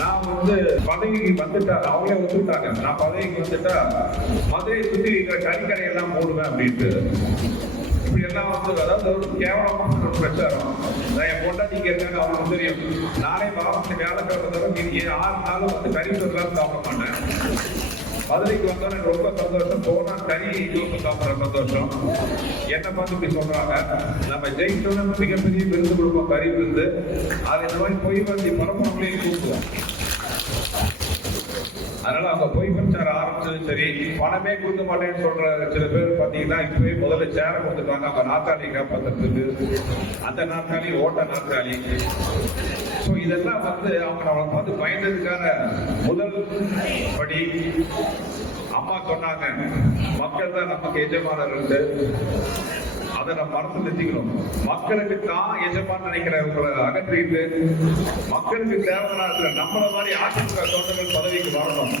நான் வந்து பதவிக்கு வந்துட்டா அவங்களே ஒத்துக்கிட்டாங்க. நான் பதவிக்கு வந்துட்டா மதுரையை சுற்றி இருக்கிற கறிக்கடை எல்லாம் போடுவேன் அப்படின்ட்டு. இப்படி எல்லாம் வந்து அதாவது ஒரு கேவலமான ஒரு பிரச்சாரம். நான் என் பொண்டாட்டிக்கு இருக்காங்க, அவங்களுக்கு தெரியும். நானே வாரத்தில் வியாழக்கிழமை தவிர 6 நாளும் வந்து கறி சொல்லாம் சாப்பிட மாட்டேன். மதுரைக்கு வந்தோம் எனக்கு ரொம்ப சந்தோஷம். போனா கறி ஜூஸ் சாப்பிட்ற சந்தோஷம். என்னை பார்த்து இப்படி சொல்றாங்க. நம்ம ஜெயிச்சோன்னு மிகப்பெரிய விருது கொடுப்போம், கறி விருந்து. அது இந்த மாதிரி பொய் வந்து பரம்பரையிலேயே கூப்பிடுவோம். அதனால அவங்க பொய் பிரச்சாரம் ஆரம்பிச்சது சரி. பணமே கொடுக்க மாட்டேன்னு சொல்ற சில பேர் பார்த்தீங்கன்னா இப்பவே முதல்ல சேர கொடுத்துருக்காங்க அவங்க நாற்காலி காப்பாற்றுறதுக்கு. அந்த நாற்காலி ஓட்ட நாற்காலி. ஸோ இதெல்லாம் வந்து அவங்க நம்மளை பார்த்து பயந்ததுக்கான முதல் படி. அம்மா சொன்னாங்க மக்கள் தான் நமக்கு எஜமானர்கள். அதை நம்ம மனசு நிறுத்திக்கணும். மக்களுக்கு தான் எஜமான் நினைக்கிறவங்களை அகற்றிட்டு மக்களுக்கு தேவையான நம்மள மாதிரி அதிமுக தொண்டர்கள் பதவிக்கு வரணும்.